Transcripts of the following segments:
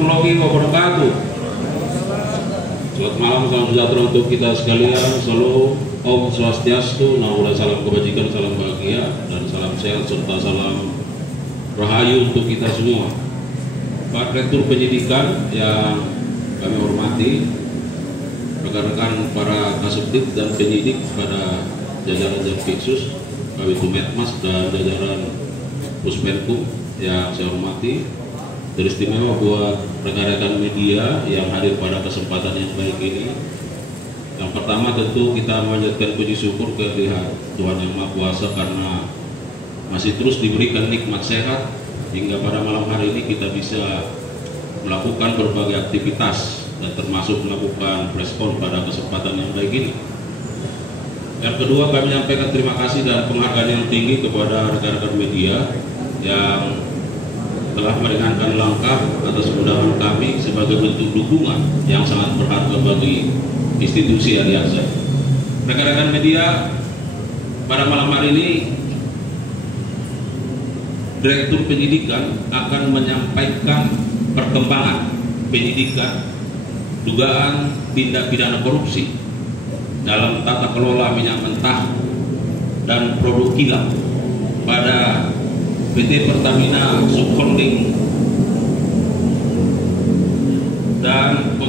warahmatullahi wabarakatuh. Selamat malam, salam sejahtera untuk kita sekalian. Selalu Om Swastiastu, Namo Buddhaya, salam kebajikan, salam bahagia, dan salam sehat serta salam rahayu untuk kita semua. Pak Rektur Penyidikan yang kami hormati, rekan-rekan para kasubdit dan penyidik pada jajaran Jampitsus, Kabit Humas dan jajaran Puspenkum yang saya hormati, teristimewa buat rekan-rekan media yang hadir pada kesempatan yang baik ini. Yang pertama tentu kita memanjatkan puji syukur kehadirat Tuhan Yang Maha Kuasa karena masih terus diberikan nikmat sehat hingga pada malam hari ini kita bisa melakukan berbagai aktivitas dan termasuk melakukan preskon pada kesempatan yang baik ini. Yang kedua, kami menyampaikan terima kasih dan penghargaan yang tinggi kepada rekan-rekan media yang telah meringankan langkah atas undangan kami sebagai bentuk dukungan yang sangat berharga bagi institusi Aliansa. Rekan-rekan media, pada malam hari ini Direktur Penyidikan akan menyampaikan perkembangan penyidikan dugaan tindak pidana korupsi dalam tata kelola minyak mentah dan produk kilang pada PT Pertamina Subholding dan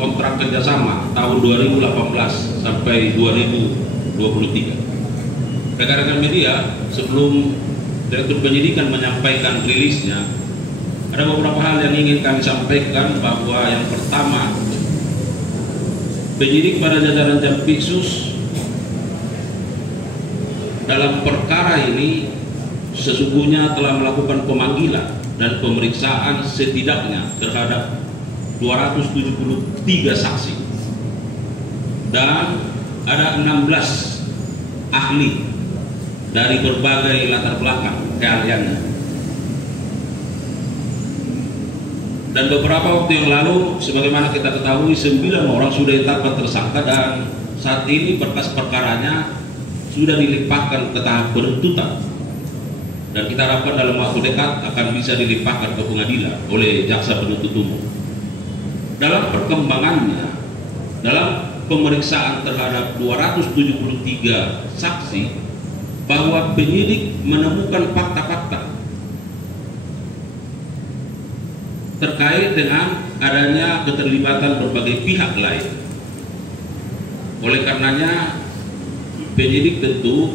kontrak kerjasama tahun 2018 sampai 2023. Rekan-rekan media, sebelum Direktur Penyidikan menyampaikan rilisnya, ada beberapa hal yang ingin kami sampaikan. Bahwa yang pertama, penyidik pada jajaran Jampitsus dalam perkara ini sesungguhnya telah melakukan pemanggilan dan pemeriksaan setidaknya terhadap 273 saksi dan ada 16 ahli dari berbagai latar belakang keahliannya. Dan beberapa waktu yang lalu, sebagaimana kita ketahui, 9 orang sudah ditetapkan tersangka dan saat ini berkas perkaranya sudah dilimpahkan ke tahap penuntutan. Dan kita harapkan dalam waktu dekat akan bisa dilimpahkan ke pengadilan oleh jaksa penuntut umum. Dalam perkembangannya, dalam pemeriksaan terhadap 273 saksi, bahwa penyidik menemukan fakta-fakta terkait dengan adanya keterlibatan berbagai pihak lain. Oleh karenanya, penyidik tentu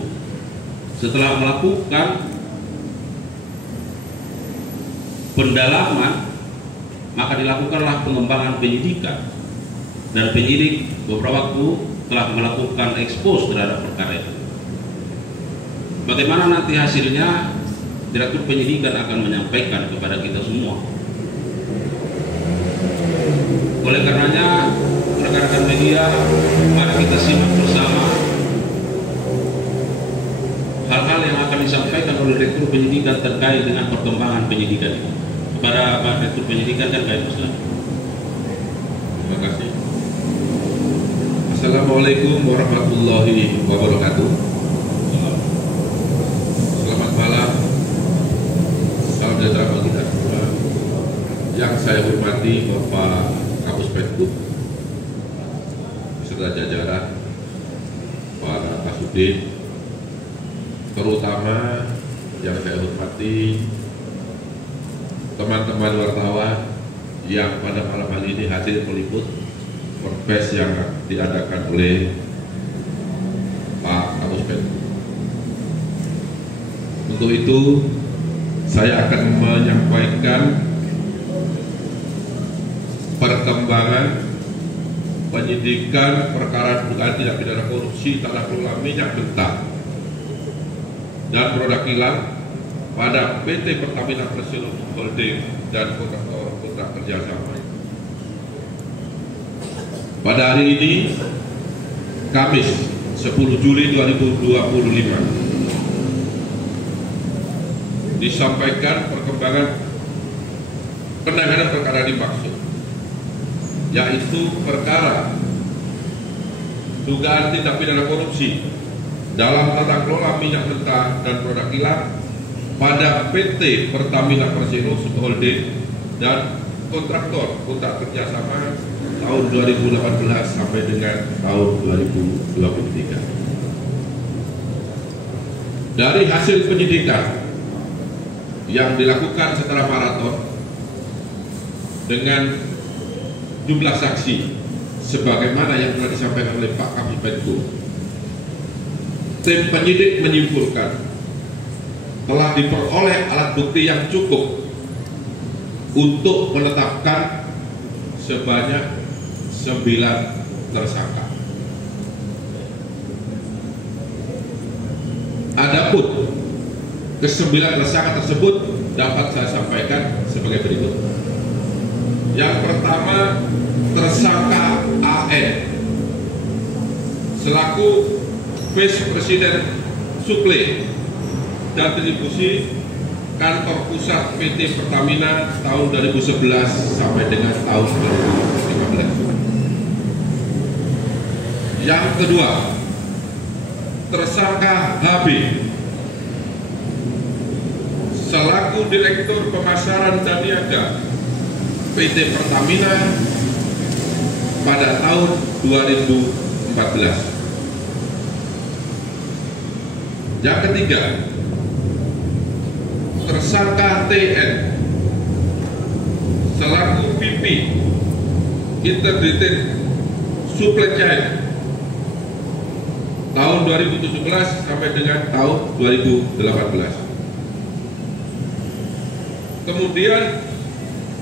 setelah melakukan pendalaman, maka dilakukanlah pengembangan penyidikan, dan penyidik beberapa waktu telah melakukan ekspos terhadap perkara itu. Bagaimana nanti hasilnya, Direktur Penyidikan akan menyampaikan kepada kita semua. Oleh karenanya, rekan-rekan media, mari kita simak bersama hal-hal yang akan disampaikan oleh Direktur Penyidikan terkait dengan perkembangan penyidikan ini. Kepada Pak Direktur Penyidikan dan Pak Muslim. Terima kasih. Assalamualaikum warahmatullahi wabarakatuh. Selamat malam. Salam sejahtera bagi kita semua. Yang saya hormati Bapak Kapus Penkum beserta jajaran, para kasubdit, terutama yang saya hormati teman-teman wartawan yang pada malam hari ini hadir meliput konferensi yang diadakan oleh Pak Kapus Penkum. Untuk itu saya akan menyampaikan perkembangan penyidikan perkara dugaan tindak pidana korupsi tata kelola minyak mentah dan produk kilang pada PT Pertamina Persero Holding dan kontrak kerjasama. Pada hari ini, Kamis 10 Juli 2025, disampaikan perkembangan penanganan perkara dimaksud, yaitu perkara dugaan tindak pidana korupsi dalam tata kelola minyak mentah dan produk kilang pada PT Pertamina Persero Holding dan kontraktor kontrak kerjasama tahun 2018 sampai dengan tahun 2023. Dari hasil penyidikan yang dilakukan secara maraton dengan jumlah saksi sebagaimana yang telah disampaikan oleh Pak Kabid Penko, tim penyidik menyimpulkan telah diperoleh alat bukti yang cukup untuk menetapkan sebanyak 9 tersangka. Adapun ke-9 tersangka tersebut dapat saya sampaikan sebagai berikut. Yang pertama, tersangka AN selaku Vice President Suplai dan Distribusi Kantor Pusat PT Pertamina tahun 2011 sampai dengan tahun 2015. Yang kedua, tersangka HB selaku Direktur Pemasaran dan Niaga PT Pertamina pada tahun 2014. Yang ketiga, tersangka TN selaku VP Integrated Supply Chain tahun 2017 sampai dengan tahun 2018. Kemudian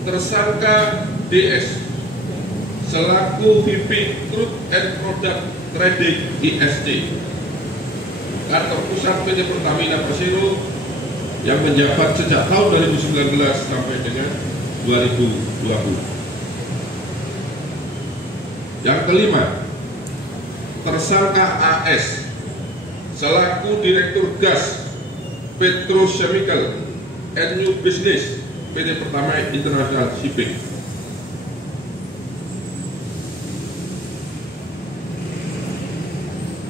tersangka DS selaku VP Crude and Product Trading IST Kantor Pusat PT Pertamina Persero yang menjabat sejak tahun 2019 sampai dengan 2020. Yang kelima, tersangka AS selaku Direktur Gas Petrochemical and New Business PT Pertamina International Shipping.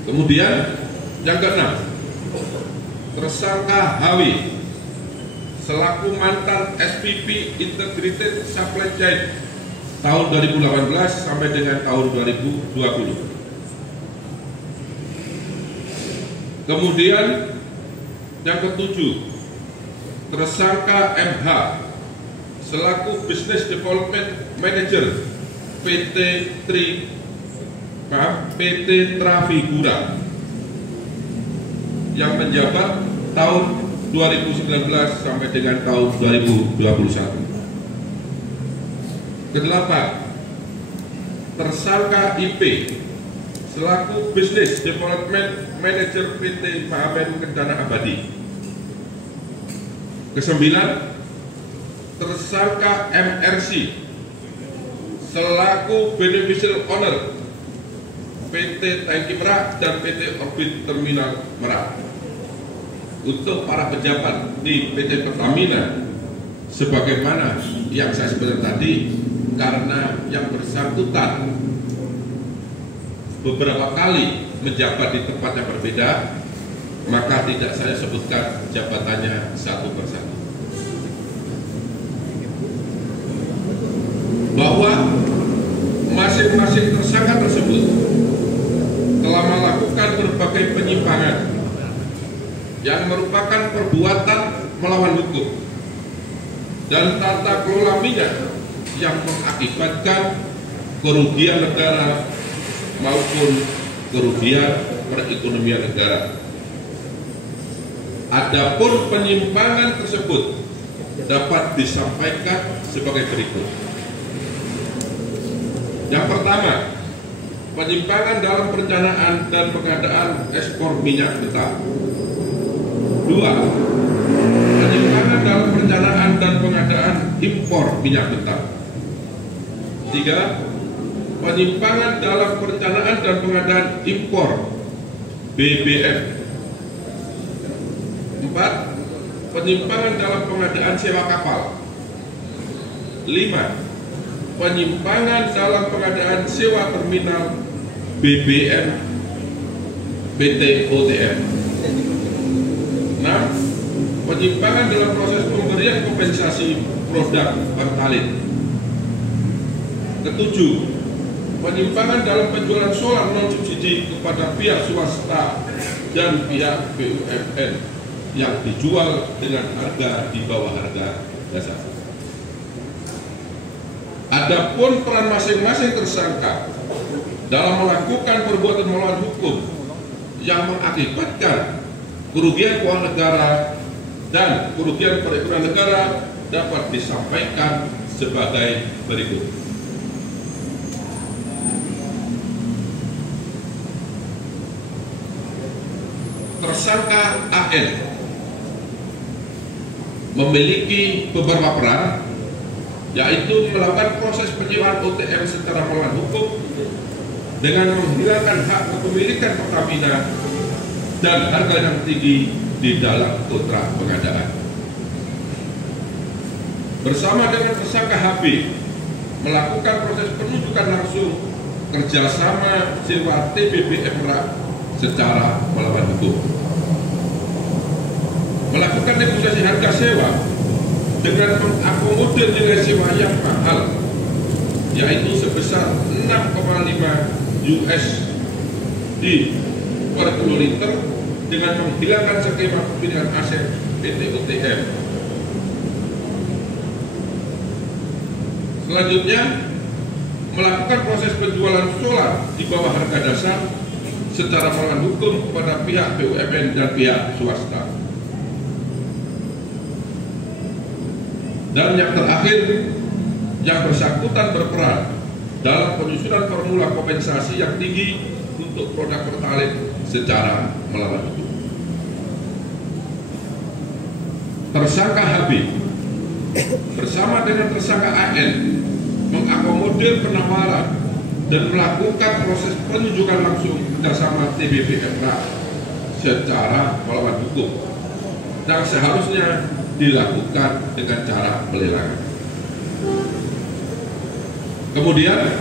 Kemudian yang keenam, tersangka HW selaku mantan SVP Integrated Supply Chain tahun 2018 sampai dengan tahun 2020. Kemudian yang ketujuh, tersangka MH selaku Business Development Manager PT Trafigura yang menjabat tahun 2019 sampai dengan tahun 2021. Kedelapan, tersangka IP selaku Business Development Manager PT Mahamen Kencana Abadi. Kesembilan, tersangka MRC selaku Beneficial Owner PT Tangki Merak dan PT Orbit Terminal Merak. Untuk para pejabat di PT Pertamina sebagaimana yang saya sebutkan tadi, karena yang bersangkutan beberapa kali menjabat di tempat yang berbeda, maka tidak saya sebutkan jabatannya satu persatu. Bahwa masing-masing tersangka tersebut telah melakukan berbagai penyimpangan yang merupakan perbuatan melawan hukum dan tata kelola minyak yang mengakibatkan kerugian negara maupun kerugian perekonomian negara. Adapun penyimpangan tersebut dapat disampaikan sebagai berikut. Yang pertama, penyimpangan dalam perencanaan dan pengadaan ekspor minyak mentah. Dua, penyimpangan dalam perencanaan dan pengadaan impor minyak mentah. Tiga, penyimpangan dalam perencanaan dan pengadaan impor BBM. Empat, penyimpangan dalam pengadaan sewa kapal. Lima, penyimpangan dalam pengadaan sewa terminal BBM PT OTM. 6. Penyimpangan dalam proses pemberian kompensasi produk pertalite. Ketujuh, penyimpangan dalam penjualan solar non-subsidi kepada pihak swasta dan pihak BUMN yang dijual dengan harga di bawah harga dasar. Adapun peran masing-masing tersangka dalam melakukan perbuatan melawan hukum yang mengakibatkan kerugian keuangan negara dan kerugian perekonomian negara dapat disampaikan sebagai berikut. Tersangka AN memiliki beberapa peran, yaitu melakukan proses penyewaan OTM secara melawan hukum dengan menghilangkan hak kepemilikan Pertamina dan harga yang tinggi di dalam kontrak pengadaan. Bersama dengan tersangka HB melakukan proses penunjukan langsung kerjasama sewa TBB Emra secara melawan hukum. Melakukan negosiasi harga sewa dengan mengakomodir nilai sewa yang mahal, yaitu sebesar 6,5 USD per kiloliter dengan menghilangkan skema pemilihan aset PT OTM. Selanjutnya, melakukan proses penjualan solar di bawah harga dasar secara melawan hukum kepada pihak BUMN dan pihak swasta. Dan yang terakhir, yang bersangkutan berperan dalam penyusunan formula kompensasi yang tinggi untuk produk Pertalite secara melawan hukum. Tersangka HB bersama dengan tersangka AN mengakomodir penawaran dan melakukan proses penunjukan langsung bersama TBB Emra secara melawan hukum dan seharusnya dilakukan dengan cara pelelangan. Kemudian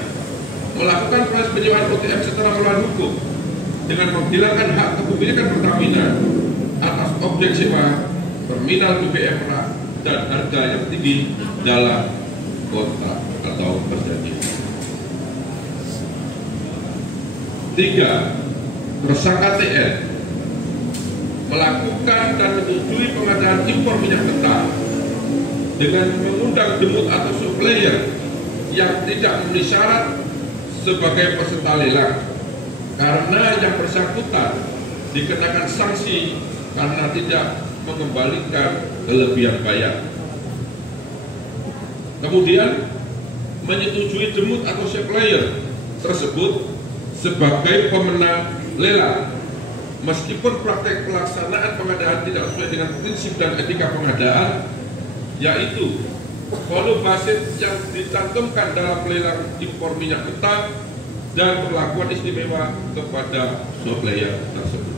melakukan proses penyewaan OTM secara melawan hukum dengan menghilangkan hak kepemilikan Pertamina atas objek sewa terminal BBM dan harga yang tinggi dalam kontrak atau perjanjian. 3. Tersangka TN melakukan dan menyetujui pengadaan impor minyak mentah dengan mengundang jemut atau supplier yang tidak memenuhi syarat sebagai peserta lelang, karena yang bersangkutan dikenakan sanksi karena tidak mengembalikan kelebihan bayar. Kemudian menyetujui jemut atau supplier tersebut sebagai pemenang lelang, meskipun praktek pelaksanaan pengadaan tidak sesuai dengan prinsip dan etika pengadaan, yaitu volume basis yang dicantumkan dalam lelang impor minyak mentah dan perlakuan istimewa kepada supplier tersebut.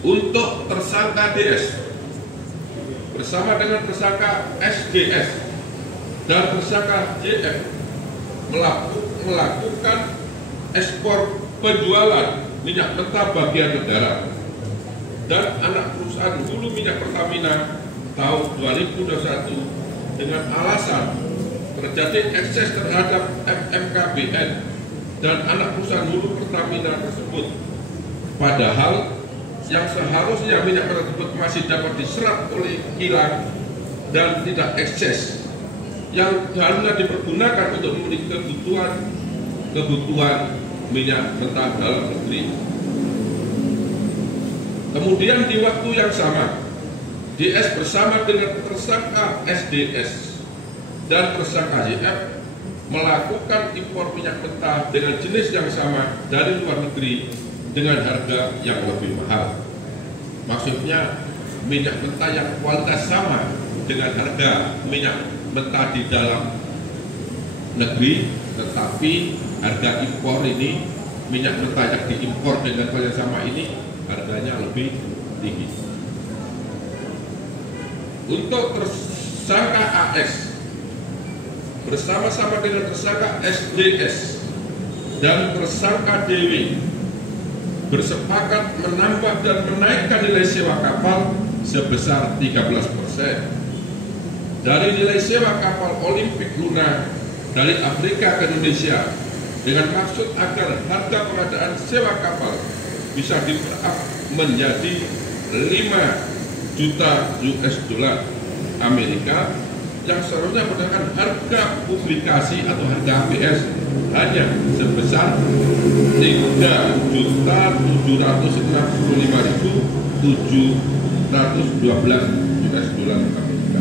Untuk tersangka DS bersama dengan tersangka SDS dan tersangka JF melakukan ekspor penjualan minyak mentah bagian negara dan anak perusahaan hulu minyak Pertamina tahun 2021 dengan alasan terjadi ekses terhadap MMKBN dan anak perusahaan hulu Pertamina tersebut, padahal yang seharusnya minyak tersebut masih dapat diserap oleh kilang dan tidak ekses, yang hanya dipergunakan untuk memenuhi kebutuhan minyak mentah dalam negeri. Kemudian di waktu yang sama, DS bersama dengan tersangka SDS dan tersangka JF melakukan impor minyak mentah dengan jenis yang sama dari luar negeri dengan harga yang lebih mahal. Maksudnya minyak mentah yang kualitas sama dengan harga minyak mentah di dalam negeri, tetapi harga impor ini, minyak mentah yang diimpor dengan kualitas sama ini harganya lebih tinggi. Untuk tersangka AS bersama-sama dengan tersangka SDS dan tersangka DW bersepakat menambah dan menaikkan nilai sewa kapal sebesar 13%. dari nilai sewa kapal Olimpik Luna dari Afrika ke Indonesia dengan maksud agar harga pengadaan sewa kapal bisa di-up menjadi 5 juta US dollar Amerika yang seharusnya berdasarkan harga publikasi atau harga APS hanya sebesar 3.765.712 US dollar Amerika.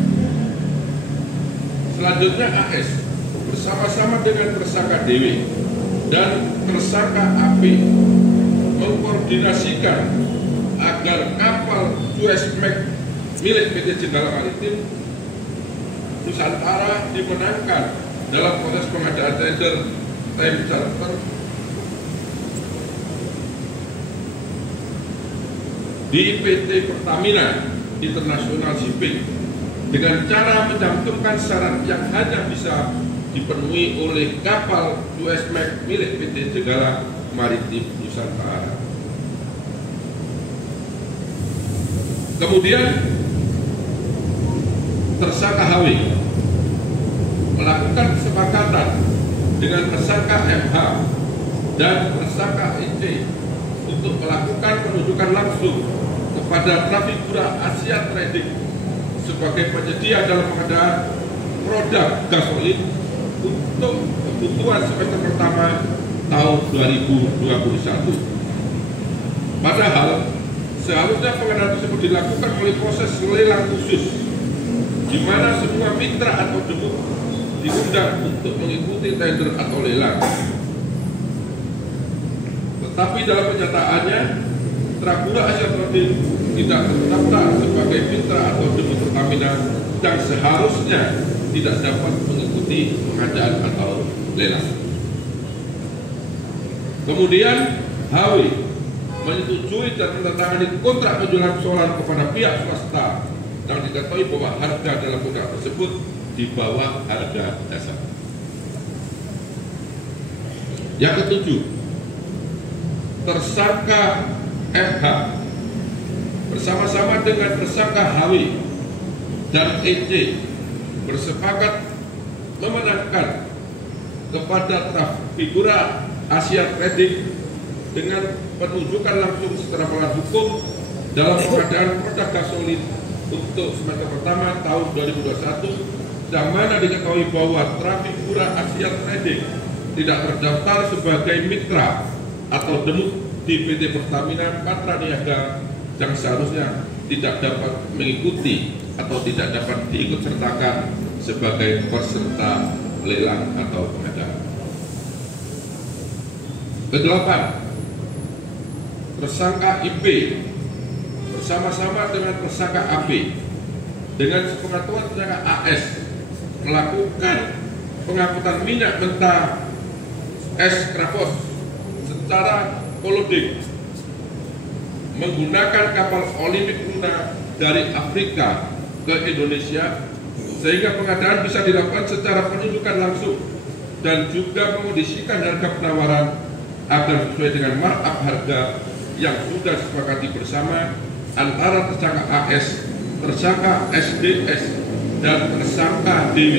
Selanjutnya AS bersama-sama dengan tersangka DW dan tersangka AP mengkoordinasikan agar kapal Suezmax milik PT Jenderal Maritim Nusantara dimenangkan dalam proses pengadaan tender time charter di PT Pertamina International Shipping dengan cara mencantumkan syarat yang hanya bisa dipenuhi oleh kapal Suezmax milik PT Jenderal Maritim Nusantara. Kemudian tersangka HW melakukan kesepakatan dengan tersangka MH dan tersangka EC untuk melakukan penunjukan langsung kepada Trafigura Asia Trading sebagai penyedia dalam pengadaan produk gasolin untuk kebutuhan semester pertama tahun 2021. Padahal seharusnya pengadaan tersebut dilakukan oleh proses lelang khusus di mana semua mitra atau demuk diundang untuk mengikuti tender atau lelang. Tetapi dalam kenyataannya Trafigura Asia Trading tidak terdaftar sebagai mitra atau demuk Pertamina yang seharusnya tidak dapat mengikuti pengadaan atau lelang. Kemudian HW menyetujui dan menandatangani kontrak penjualan solar kepada pihak swasta yang diketahui bahwa harga dalam kontrak tersebut di bawah harga dasar. Yang ketujuh, tersangka MH bersama-sama dengan tersangka HW dan EC bersepakat memenangkan kepada Trafigura Asia Trading dengan penunjukan langsung secara melawan hukum dalam pengadaan produk gasolin untuk semester pertama tahun 2021, yang mana diketahui bahwa Trafigura Asia Trading tidak terdaftar sebagai mitra atau demuk di PT Pertamina Patra Niaga yang seharusnya tidak dapat mengikuti atau tidak dapat diikutsertakan sebagai peserta lelang atau pengadaan. Kedelapan, tersangka IP bersama-sama dengan tersangka AP dengan sepengetahuan tersangka AS melakukan pengangkutan minyak mentah es Krafos secara koloding menggunakan kapal Olimpik Luna dari Afrika ke Indonesia, sehingga pengadaan bisa dilakukan secara penunjukan langsung dan juga mengondisikan harga penawaran agar sesuai dengan markup harga yang sudah disepakati bersama antara tersangka AS, tersangka SDS, dan tersangka DW,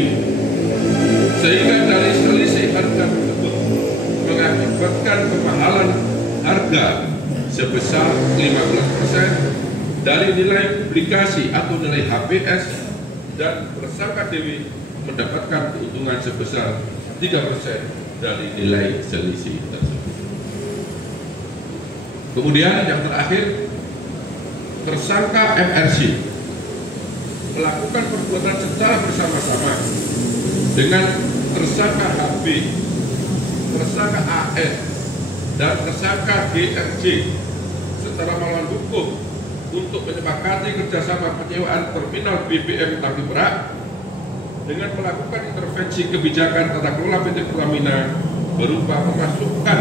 sehingga dari selisih harga tersebut mengakibatkan kemahalan harga sebesar 15% dari nilai publikasi atau nilai HPS, dan tersangka DW mendapatkan keuntungan sebesar 3% dari nilai selisih tersebut. Kemudian yang terakhir, tersangka MRC melakukan perbuatan secara bersama-sama dengan tersangka HB, tersangka AS, dan tersangka GRJ secara melawan hukum untuk menyepakati kerjasama penyewaan terminal BBM Tangki Perak dengan melakukan intervensi kebijakan tata kelola PT Pertamina berupa memasukkan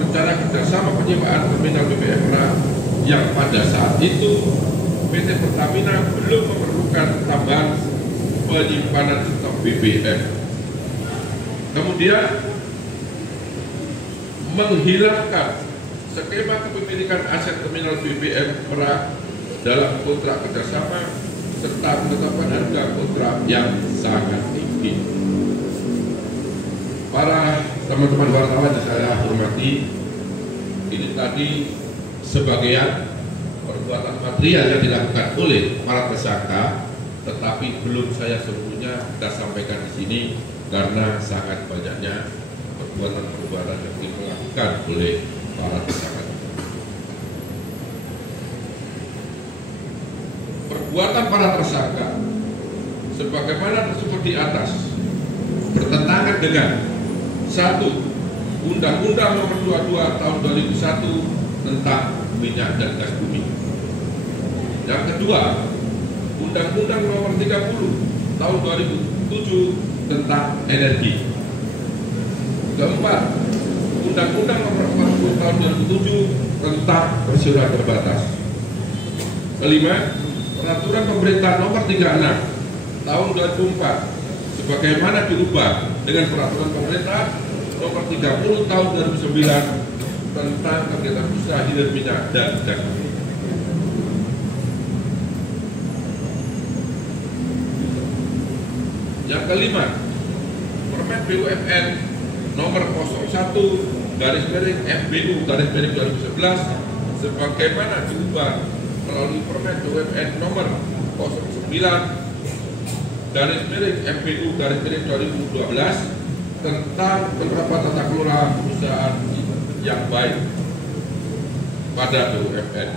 rencana kerjasama penyewaan terminal BBM Perak yang pada saat itu PT Pertamina belum memerlukan tambahan penyimpanan stok BBM. Kemudian menghilangkan skema kepemilikan aset terminal BBM Perak dalam kontrak kerjasama serta penetapan harga kontrak yang sangat tinggi. Para teman-teman wartawan yang saya hormati, ini tadi sebagian perbuatan material yang dilakukan oleh para tersangka, tetapi belum saya seluruhnya kita sampaikan di sini karena sangat banyaknya perbuatan-perbuatan yang dilakukan oleh para tersangka. Perbuatan para tersangka sebagaimana tersebut di atas bertentangan dengan 1. Undang-Undang Nomor 22 Tahun 2001 tentang minyak dan gas bumi. Yang kedua, Undang-Undang Nomor 30 Tahun 2007 tentang energi. Keempat, Undang-Undang Nomor 40 Tahun 2007 tentang perseroan terbatas. Kelima, Peraturan Pemerintah Nomor 36 Tahun 2004 sebagaimana diubah dengan Peraturan Pemerintah Nomor 30 Tahun 2009 tentang kegiatan usaha hilir minyak dan gas. Yang kelima, Permen BUMN Nomor 01/FBU/2011 sebagaimana diubah melalui Permen BUMN Nomor 09/FBU/2012 tentang penerapan tata kelola perusahaan yang baik pada BUMN.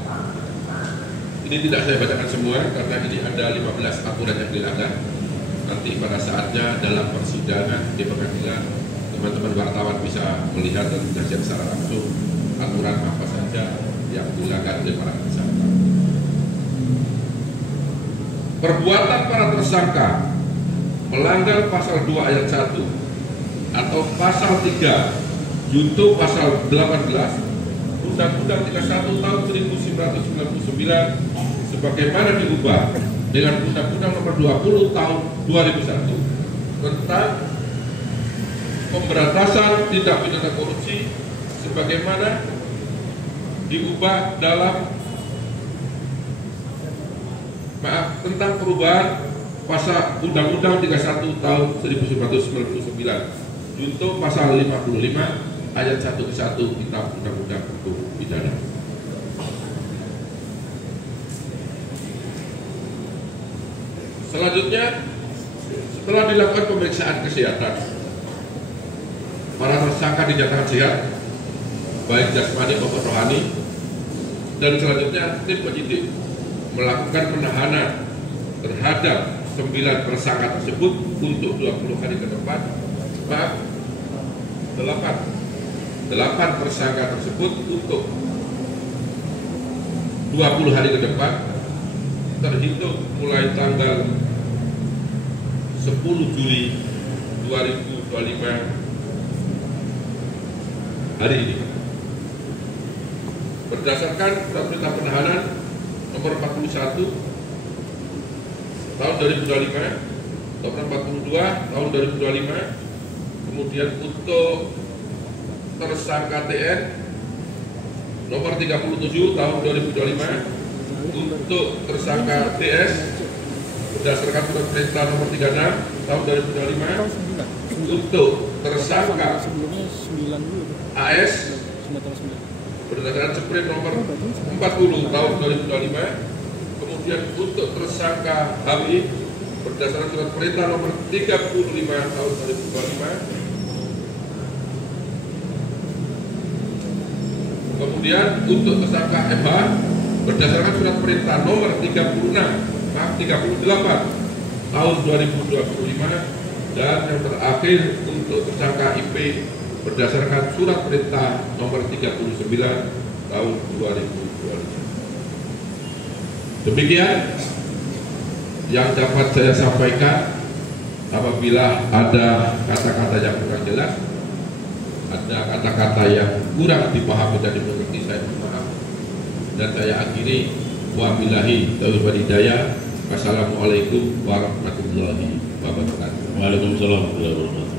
Ini tidak saya bacakan semua karena ini ada 15 aturan yang dilanggar. Nanti pada saatnya dalam persidangan di pengadilan, teman-teman wartawan bisa melihat dan menyaksikan secara langsung aturan apa saja yang dilanggar oleh para tersangka. Perbuatan para tersangka melanggar pasal 2 ayat 1 atau pasal 3 junto pasal 18 Undang-Undang 31 tahun 1999 sebagaimana diubah dengan Undang-Undang Nomor 20 tahun 2001 tentang pemberantasan tindak pidana korupsi sebagaimana diubah dalam tentang perubahan pasal Undang-Undang 31 tahun 1999 junto pasal 55 ayat 1 ke 1 Kitab Undang-Undang Hukum Pidana. Selanjutnya, setelah dilakukan pemeriksaan kesehatan, para tersangka dinyatakan sehat baik jasmani maupun rohani, dan selanjutnya tim penyidik melakukan penahanan terhadap 9 tersangka tersebut untuk 20 hari ke depan. 8 tersangka tersebut untuk 20 hari ke depan terhitung mulai tanggal 10 Juli 2025 hari ini. Berdasarkan surat perintah penahanan nomor 41 tahun 2025, nomor 42 tahun 2025, kemudian untuk tersangka TN nomor 37 tahun 2025, untuk tersangka DS berdasarkan surat perintah nomor 36 tahun 2025, untuk tersangka AS berdasarkan Sprint nomor 40 tahun 2025, kemudian untuk tersangka HWI berdasarkan surat perintah nomor 35 tahun 2025, kemudian untuk tersangka MH berdasarkan surat perintah nomor 38 tahun 2025, dan yang terakhir untuk tersangka IP berdasarkan surat perintah nomor 39 tahun 2025. Demikian yang dapat saya sampaikan. Apabila ada kata-kata yang kurang jelas, ada kata-kata yang kurang dipahami dan dimengerti, saya mohon maaf. Dan saya akhiri, wabillahi taufiq wal hidayah. Wassalamualaikum warahmatullahi wabarakatuh. Waalaikumsalam warahmatullahi wabarakatuh.